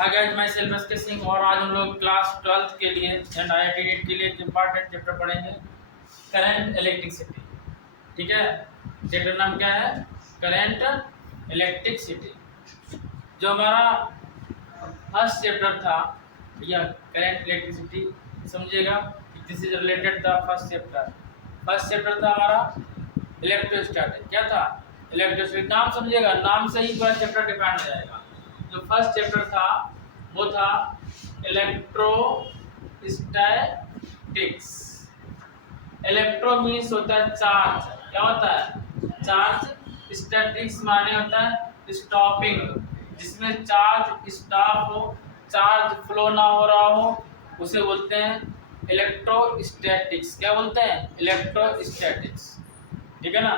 Hi guys, मैं syllabus के सिंह और आज हम लोग क्लास 12th के लिए एंड IIT नीट के लिए एक इम्पॉर्टेंट चैप्टर पढ़ेंगे, करंट इलेक्ट्रिसिटी। ठीक है, चैप्टर नाम क्या है? Current electricity. जो हमारा फर्स्ट चैप्टर था भैया करंट इलेक्ट्रिसिटी, समझिएगा this is related the first chapter. First chapter था हमारा इलेक्ट्रोस्टैटिक। क्या था? इलेक्ट्रोस्टैटिक। नाम समझिएगा, नाम से ही पूरा चैप्टर डिफाइन हो जाएगा। जो फर्स्ट चैप्टर था वो था इलेक्ट्रोस्टैटिक्स। इलेक्ट्रो मीन्स होता है चार्ज। क्या होता है? चार्ज। स्टैटिक्स माने होता है स्टॉपिंग, जिसमें चार्ज स्टॉप हो, चार्ज फ्लो ना हो रहा हो, उसे बोलते हैं इलेक्ट्रोस्टैटिक्स। क्या बोलते हैं? इलेक्ट्रोस्टैटिक्स। ठीक है ना।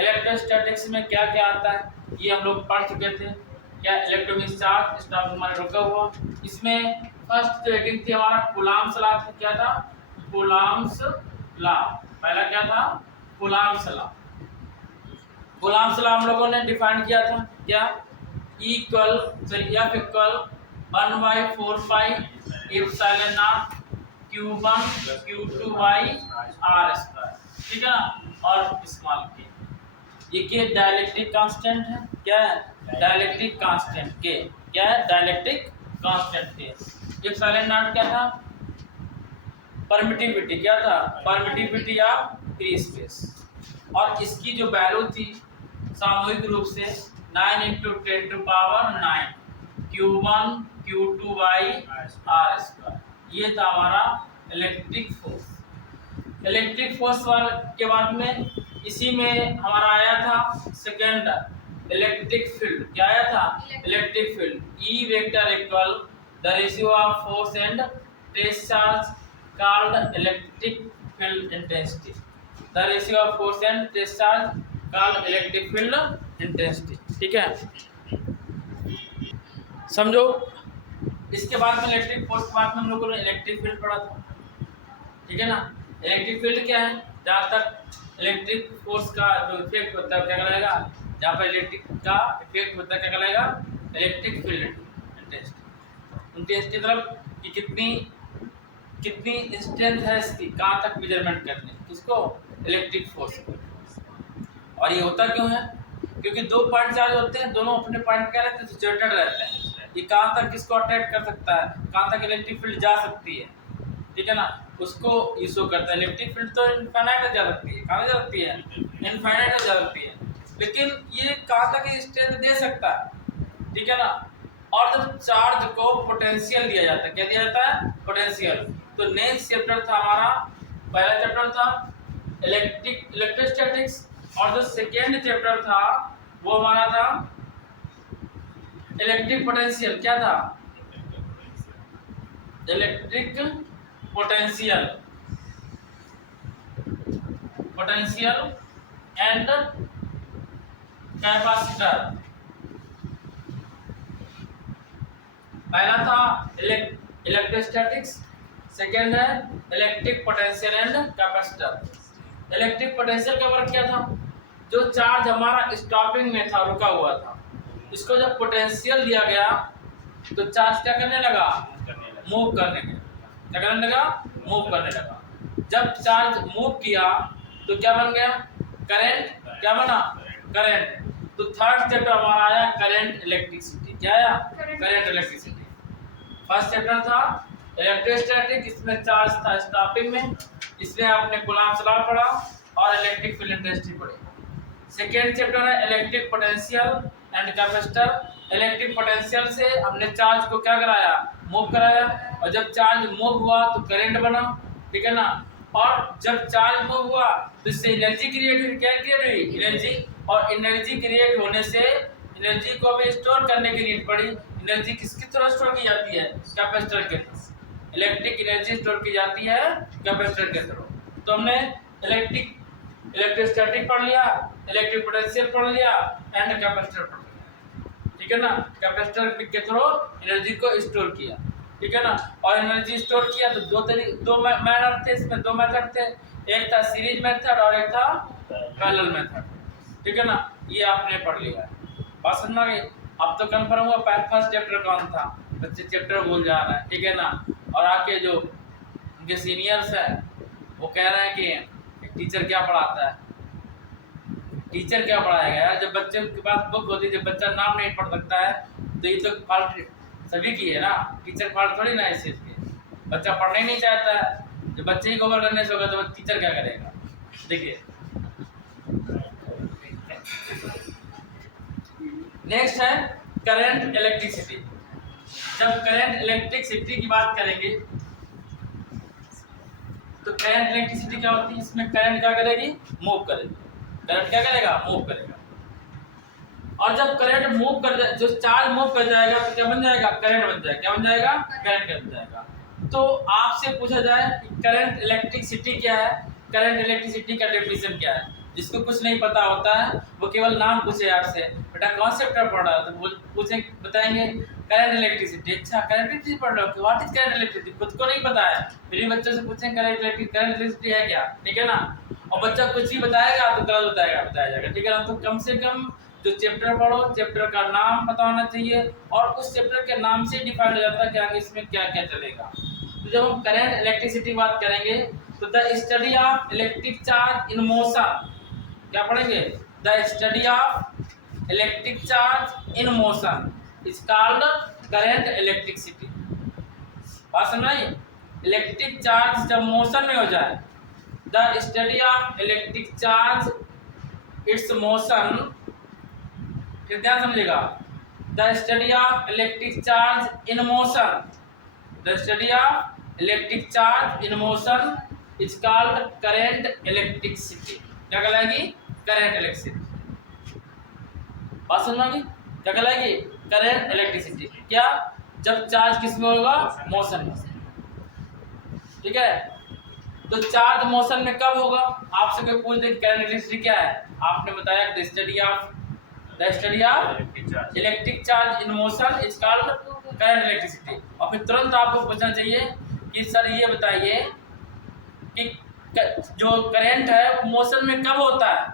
इलेक्ट्रोस्टैटिक्स में क्या क्या आता है ये हम लोग पढ़ चुके थे। क्या? इलेक्ट्रो मींस चार्ज, स्टॉप हमारा रुका हुआ। इसमें फर्स्ट रेटिंग थी हमारा कूलॉम्स लॉ। क्या था? Coulomb's law. पहला क्या था? Coulomb's law. कूलॉम्स लॉ हम लोगों ने डिफाइन किया था। क्या? Equal F equal 1/4 pi epsilon not Q1 Q2 by R square. ठीक है ना। और स्मॉल के ये डाइलेक्ट्रिक कांस्टेंट है। क्या है? डाइलेक्ट्रिक कांस्टेंट के। क्या है? डाइलेक्ट्रिक कांस्टेंट के। एप्सिलॉन नॉट क्या था? परमिटिविटी। क्या था? Permittivity of free space. और इसकी जो वैल्यू थी सामूहिक रूप से 9 × 10⁹ Q1 Q2 by R square. ये था हमारा इलेक्ट्रिक फोर्स। इलेक्ट्रिक फोर्स के बाद में इसी में हमारा आया था सेकेंड इलेक्ट्रिक फील्ड। क्या आया था? Electric field. E vector equal the ratio of force and test charge called electric field intensity. The ratio of force and test charge called electric field intensity. ठीक है, समझो। इसके बाद में इलेक्ट्रिक फोर्स के बाद में हम लोगों ने इलेक्ट्रिक फील्ड पढ़ा था। ठीक है ना। इलेक्ट्रिक फील्ड क्या है? जहाँ तक इलेक्ट्रिक फोर्स का जो इफेक्ट होता है क्या कहलाएगा? जहाँ पर इलेक्ट्रिक का इफेक्ट होता है क्या कहलाएगा? Electric field intensity. इंटेंसिटी मतलब कि कितनी स्ट्रेंथ है इसकी, कहाँ तक मेजरमेंट करने, किसको? इलेक्ट्रिक फोर्स को। और ये होता क्यों है? क्योंकि दो पॉइंट चार्ज होते हैं, दोनों अपने पॉइंट क्या रहते हैं? सिचुएटेड रहते हैं। ये कहाँ तक किसको अट्रैक्ट कर सकता है, कहाँ तक इलेक्ट्रिक फील्ड जा सकती है, ठीक है ना, उसको ये शो करता है। इलेक्ट्रिक फील्ड तो इनफाइनाइट जा सकती है। कहाँ जा सकती है? इनफाइनाइट जा सकती है। लेकिन ये कहाँ तक स्ट्रेंथ दे सकता है, ठीक है ना। और जब चार्ज को पोटेंशियल दिया जाता है, क्या दिया जाता है? पोटेंशियल। तो नेक्स्ट चैप्टर था हमारा, पहला चैप्टर था इलेक्ट्रोस्टैटिक्स, और जो सेकेंड चैप्टर था वो हमारा था इलेक्ट्रिक पोटेंशियल। क्या था? Electric potential and capacitor. पहला था इलेक्ट्रोस्टैटिक्स, सेकेंड है electric potential and capacitor. Electric potential का वर्क क्या था? जो चार्ज हमारा स्टॉपिंग में था, रुका हुआ था, इसको जब पोटेंशियल दिया गया तो चार्ज क्या करने लगा? मूव करने लगा। क्या करने लगा? मूव करने लगा। जब चार्ज मूव किया तो क्या बन गया? करंट। क्या बना? करंट। तो थर्ड चैप्टर हमारा आया करंट इलेक्ट्रिसिटी। क्या आया? Current electricity. फर्स्ट चैप्टर था इलेक्ट्रोस्टैटिक, इसमें चार्ज था स्टॉपिंग में, इसमें आपने कूलॉम्स लॉ पढ़ा और इलेक्ट्रिक फील्ड इंटेंसिटी पढ़ी। सेकेंड चैप्टर है electric potential and capacitor. Electric potential से हमने चार्ज को क्या कराया? मूव कराया। और जब चार्ज मूव हुआ तो करंट बना, ठीक है ना। और जब चार्ज मूव हुआ तो इससे एनर्जी क्रिएट हुई। क्या क्रिएट हुई? एनर्जी। और एनर्जी क्रिएट होने से एनर्जी को भी स्टोर करने की नीड पड़ी। एनर्जी किसकी तरह स्टोर की जाती है? कैपेसिटर के थ्रू। इलेक्ट्रिक एनर्जी स्टोर की जाती है कैपेसिटर के थ्रू। तो हमने इलेक्ट्रोस्टैटिक पढ़ लिया, इलेक्ट्रिक पोटेंशियल पढ़ लिया एंड कैपेसिटर पढ़ लिया, ठीक है ना। कैपेसिटर के थ्रू एनर्जी को स्टोर किया, ठीक है ना। और एनर्जी स्टोर किया तो दो मैनर थे इसमें, दो मेथड थे। एक था सीरीज मेथड और एक था पैरेलल मेथड, ठीक है ना। ये आपने पढ़ लिया है, बात समझ में आ गई। अब तो कंफर्म हुआ फर्स्ट चैप्टर कौन था? बच्चे चैप्टर भूल जा रहे हैं, ठीक है ना। और आके जो उनके सीनियर्स हैं वो कह रहे हैं कि टीचर क्या पढ़ाता है, टीचर क्या पढ़ाएगा यार। जब बच्चे के पास बुक होती है, जब बच्चा नाम नहीं पढ़ सकता है तो ये तो फॉल्ट सभी की है ना, टीचर फॉल्ट थोड़ी ना इस चीज़ की। बच्चा पढ़ना ही नहीं चाहता है, जब बच्चे ही को अगर लर्नेस होगा तो टीचर क्या करेगा। देखिए नेक्स्ट है करंट इलेक्ट्रिसिटी। जब करंट इलेक्ट्रिसिटी की बात करेंगे तो करंट इलेक्ट्रिसिटी क्या होती है, इसमें करंट क्या करेगी, मूव करेगी। करंट क्या करेगा, मूव करेगा। और जब करंट मूव कर जाए, जो चार्ज मूव कर जाएगा तो क्या बन जाएगा, करंट बन जाएगा। क्या बन जाएगा, करंट बन जाएगा। तो आपसे पूछा जाए कि करंट इलेक्ट्रिसिटी क्या है, करंट इलेक्ट्रिसिटी का डेफिनेशन क्या है। जिसको कुछ नहीं पता होता है वो केवल नाम पूछे आपसे, बेटा कॉन्सेप्ट पढ़ रहा है तो पूछे बताएंगे करंट इलेक्ट्रिसिटी। अच्छा करंट इलेक्ट्रिसिटी पढ़ रहे हो, व्हाट इज करंट इलेक्ट्रिसिटी, खुद को नहीं पता है, फिर बच्चों से पूछें करंट इलेक्ट्रिसिटी है क्या, ठीक है ना। और बच्चा कुछ भी बताएगा तो गलत बताया जाएगा, ठीक है ना। तो कम से कम जो चैप्टर पढ़ो, चैप्टर का नाम पता होना चाहिए और उस चैप्टर के नाम से डिफाइन हो जाता है कि आगे इसमें क्या क्या चलेगा। तो जब हम करंट इलेक्ट्रिसिटी बात करेंगे तो the study of electric charge in motion, क्या पढ़ेंगे, the study of electric charge in motion is called current electricity. बात समझ आई, इलेक्ट्रिक चार्ज जब मोशन में हो जाए, the study of electric charge it's motion, फिर ध्यान समझिएगा, the study of electric charge in motion, the study of electric charge in motion is called current electricity. क्या कहलाएगी, करंट इलेक्ट्रिसिटी। बात समझ में, क्या कहलाएगी, करंट इलेक्ट्रिसिटी। क्या, जब चार्ज किस में होगा, मोशन में, ठीक है। तो चार्ज मोशन में कब होगा, आपसे कोई पूछ दे करंट इलेक्ट्रिसिटी क्या है, आपने बताया the study of electric charge in motion is called current electricity. और फिर तुरंत आपको पूछना चाहिए कि सर ये बताइए कि जो करंट है वो मोशन में कब होता है।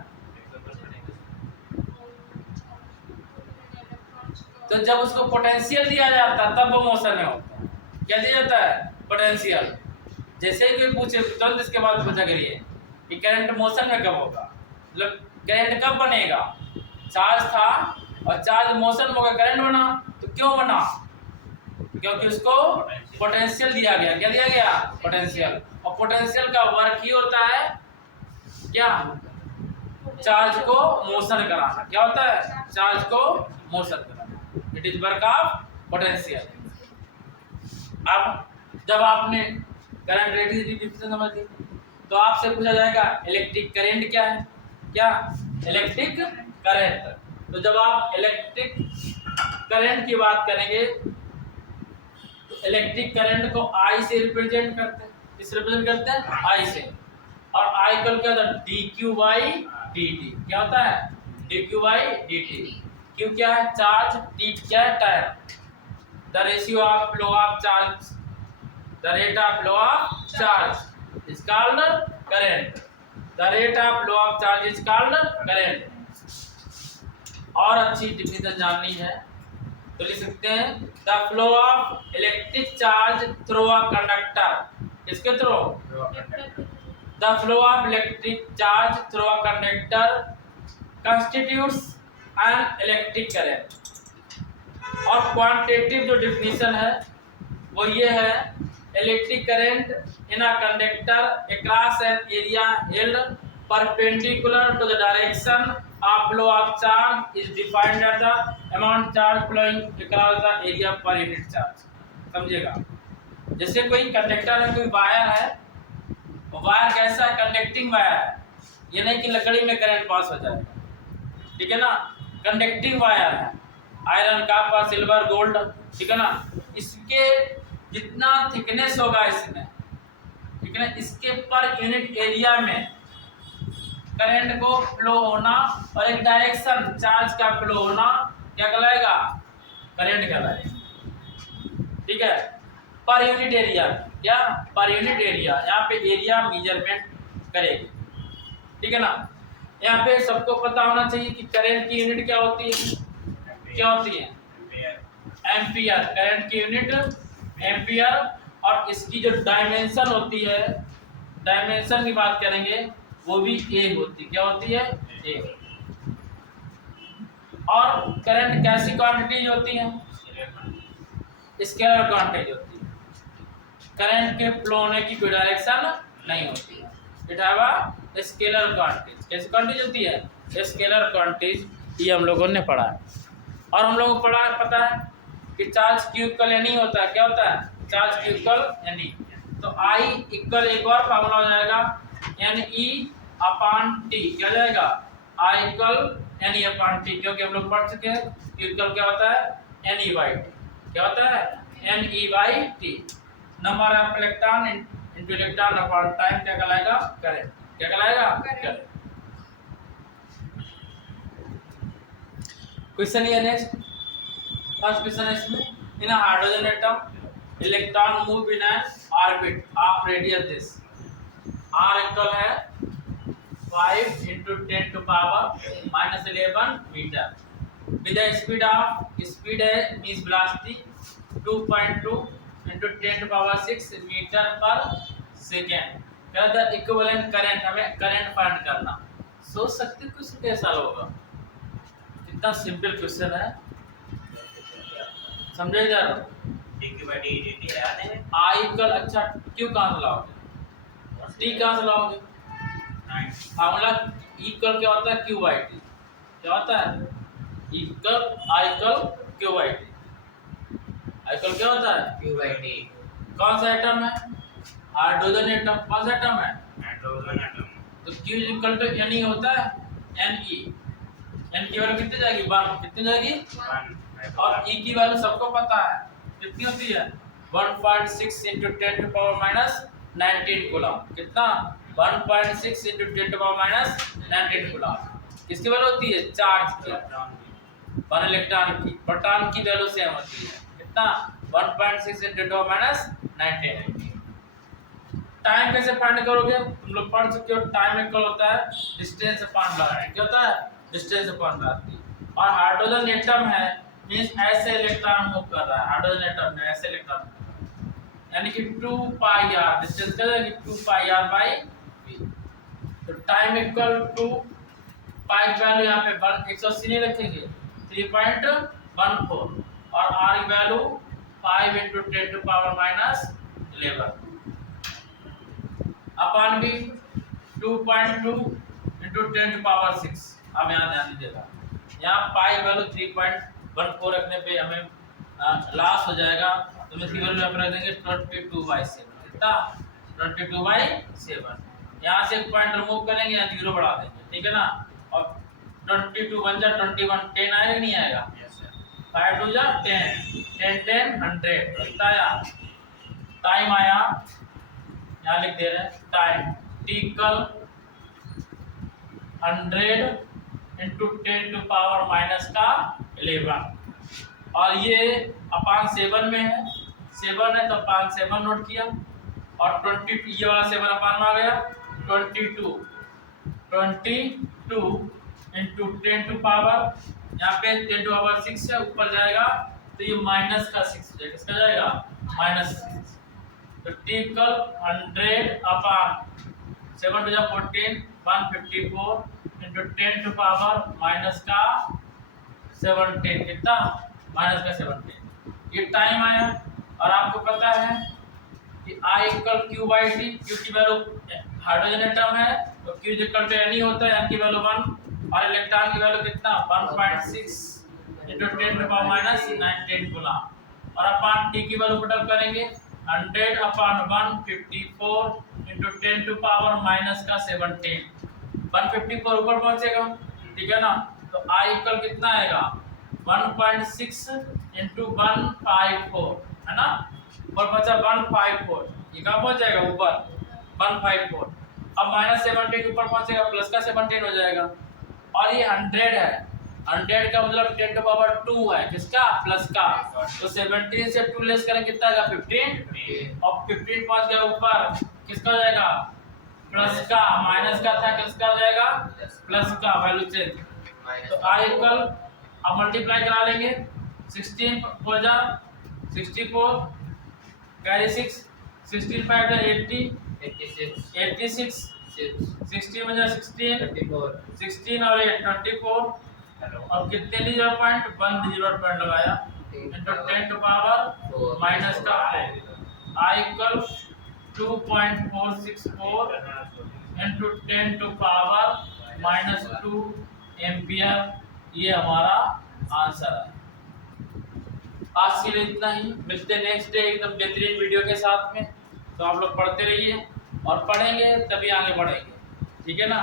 तो जब उसको पोटेंशियल दिया जाता है तब वो मोशन में होता है। क्या दिया जाता है, पोटेंशियल। जैसे ही कोई पूछे तुरंत इसके बाद पूछा करिए कि करंट मोशन में कब होगा, मतलब करंट कब बनेगा। चार्ज था और चार्ज मोशन में होगा, करंट बना, तो क्यों बना, क्योंकि उसको पोटेंशियल दिया गया। क्या दिया गया, पोटेंशियल। और पोटेंशियल का वर्क ही होता है क्या, चार्ज को मोशन कराना। क्या होता है, चार्ज को मोशन कराना, it is work of potential. अब जब आपने करंट इलेक्ट्रिसिटी समझ ली तो आपसे पूछा जाएगा इलेक्ट्रिक करंट क्या है, क्या, इलेक्ट्रिक करंट। तो जब आप इलेक्ट्रिक करंट की बात करेंगे तो इलेक्ट्रिक करंट को आई से रिप्रेजेंट करते हैं, किस रिप्रेजेंट करते हैं, आई से। और आई कल क्या होता है, D Q by D T. क्या होता है, D Q by D T. Q क्या है, चार्ज, टी क्या है, time. The ratio of flow of charge, the rate of flow of charge is called current. The rate of flow of charge is called current. और अच्छी definition जाननी है तो लिख सकते हैं the flow of electric charge through a conductor, किसके through, the flow of electric charge through a conductor constitutes an electric current. और क्वांटिटेटिव जो डिफिनेशन है वो ये है, electric current in a conductor across an area held perpendicular to the direction of flow of charge is defined as the amount charge flowing across the area per unit charge। समझिएगा, जैसे कोई conductor है, कोई wire है, wire कैसा है, conducting wire है, ये नहीं कि लकड़ी में करंट पास हो जाएगा, ठीक है ना। कंडक्टिंग वायर है, आयरन, कॉपर, सिल्वर, गोल्ड, ठीक है ना। इसके जितना थिकनेस होगा इसमें, ठीक है ना, इसके पर यूनिट एरिया में करंट को फ्लो होना और एक डायरेक्शन चार्ज का फ्लो होना क्या कहलाएगा, करंट कहलाएगा, ठीक है। पर यूनिट एरिया, क्या, पर यूनिट एरिया, यहाँ पे एरिया मेजरमेंट करेगी, ठीक है ना। यहाँ पे सबको पता होना चाहिए कि करंट की यूनिट क्या होती है, क्या होती है, एम्पियर, करंट की यूनिट एम्पियर। और इसकी जो डायमेंशन होती है, डायमेंशन की बात करेंगे, वो भी ए होती, क्या होती है, ए। और करंट कैसी क्वांटिटीज होती हैं, स्केलर क्वांटिटी होती है। करंट के फ्लो होने की कोई डायरेक्शन नहीं होती है। It have a scalar quantities. कैसी क्वांटिटीज होती है, स्केलर क्वांटिटीज। ये हम लोगों ने पढ़ा है। और हम लोगों को पता है कि चार्ज क्यू इक्वल एनी होता है। क्या होता है, चार्ज क्यू इक्वल एनी। तो आई इक्वल एक और फार्मूला हो जाएगा एन ई अपॉन टी। क्या हो जाएगा, I equal N E upon T, क्योंकि हम लोग पढ़ चुके हैं क्यू इक्वल क्या होता है, एन ई बाई टी। क्या होता है, N E by T. Number of electron into electron upon time क्या कहलाएगा, करंट। क्या कहलाएगा, करंट। क्वेश्चन ये नेक्स्ट, फर्स्ट क्वेश्चन है इसमें। In hydrogen atom electron move in an orbit of radius this. r equal है 5 into 10 to power -11 metre with the speed है means velocity 2.2 into 10 to power 6 metre per second. क्या the equivalent current, हमें current find करना। सोच सकते हो question कैसा होगा, कितना सिंपल क्वेश्चन है, समझे इधर। आई इक्वल, अच्छा क्यू कहाँ से लाओगे, टी कहाँ से लाओगे, फार्मूला इक्वल क्या होता है, क्यू बाई टी। क्या होता है, equal I equal Q by T. I equal क्या होता है, क्यू बाई टी। कौन सा एटम है, हाइड्रोजन एटम। कौन सा एटम है, हाइड्रोजन एटम। तो Q equal to N E होता है, एन ई। एन की वैल्यू कितनी जाएगी, 1। कितनी जाएगी, 1। और ई की वैल्यू सबको पता है, कितनी होती है, 1.6 into 10 to power minus 19 coulomb. कितना, 1.6 into 10 to power minus 19 coulomb. किसकी वैल्यू होती है, चार्ज की, 1 इलेक्ट्रॉन की। प्रोटॉन की वैल्यू सेम होती है, कितना, 1.6 into 10 to power minus 19। Time कैसे फाइंड करोगे, तुम लोग पढ़ चुके हो, टाइम इक्वल होता है डिस्टेंस अपॉन वेलोसिटी। क्या होता है, डिस्टेंस अपॉन वेलोसिटी। और हाइड्रोजन एटम है मींस ऐसे इलेक्ट्रॉन मूव कर रहा है, हाइड्रोजन एटम में ऐसे इलेक्ट्रॉन, यानी कि 2 पाई आर, डिस्टेंस क्या है, 2 पाई आर बाई वी। तो टाइम इक्वल टू पाई की वैल्यू यहाँ पे 180 नहीं रखेंगे, 3.14। और आर की value 5 into 10 to power minus 11 upon भी 2.2 into 10 to power 6। अब यहाँ ध्यान दीजिएगा, यहाँ पाई वैल्यू 3.14 रखने पे हमें लॉस हो जाएगा, तो हम इसकी वैल्यू यहाँ पर रख देंगे 22/7। कितना, 22/7। यहाँ से एक पॉइंट रिमूव करेंगे, यहाँ 0 बढ़ा देंगे, ठीक है ना। और 22 बन जा 21, 10 आएगा नहीं आएगा, 5 2 जा 10, 10 10 100। कितना आया, टाइम आया, यहाँ लिख दे रहे हैं time, T equal 100 into 10 to power minus का 11। और ये अपॉन 7 में है, 7 है तो अपॉन 7 नोट किया। और 22, ये वाला 7 अपॉन में आ गया, 22 into 10 to power, यहाँ पे 10 to power 6 है, ऊपर जाएगा तो ये माइनस का 6 जाएगा। किसका जाएगा, -6। तो T equal 100 upon 7 to 14, 154 into 10 to power minus का 17। कितना, माइनस का 17। ये टाइम आया। और आपको पता है कि I equal Q by T. Q की वैल्यू, हाइड्रोजन एटम है तो क्यू इक्वल टू एन होता है, एन की वैल्यू 1। और इलेक्ट्रॉन की वैल्यू कितना, 1.6 into 10 to power minus 19 coulomb. और अपन टी की वैल्यू पुट अप करेंगे, 100 upon 154 into 10 to power minus का 17। 154 ऊपर पहुंचेगा, ठीक है ना। तो I इक्वल कितना आएगा, 1.6 into 154, है ना। ऊपर बचा 154, ये कहाँ पहुंच जाएगा, ऊपर 154। अब -17 ऊपर पहुंचेगा, प्लस का 17 हो जाएगा। और ये 100 है, 100 का मतलब 10 to power 2 है, किसका, प्लस का। तो 17 से 2 लेस करें, कितना आएगा, 15। और 15 पहुंच गया ऊपर, किसका हो जाएगा, प्लस का। माइनस का था, किसका हो जाएगा, प्लस का। Value change. तो आई इक्वल, अब मल्टीप्लाई करा लेंगे, 16 4 जा 64 कैरी 6 16 5 जा 80 86 60 में जा 16 16 और 8 24 और कितने ली 0 पॉइंट 1 0 पॉइंट लगाया इनटू 10 टू पावर माइनस का I equal 2.464 into 10 to power -2 ampere. ये हमारा आंसर है। आज के लिए इतना ही, मिलते हैं नेक्स्ट डे एकदम बेहतरीन वीडियो के साथ में। तो आप लोग पढ़ते रहिए और पढ़ेंगे तभी आगे बढ़ेंगे, ठीक है ना।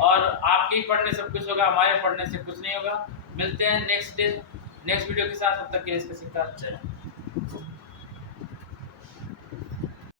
और आपके ही पढ़ने से कुछ होगा, हमारे पढ़ने से कुछ नहीं होगा। मिलते हैं नेक्स्ट डे नेक्स्ट वीडियो के साथ, तब तक के लिए इसका सिक्का अच्छा है।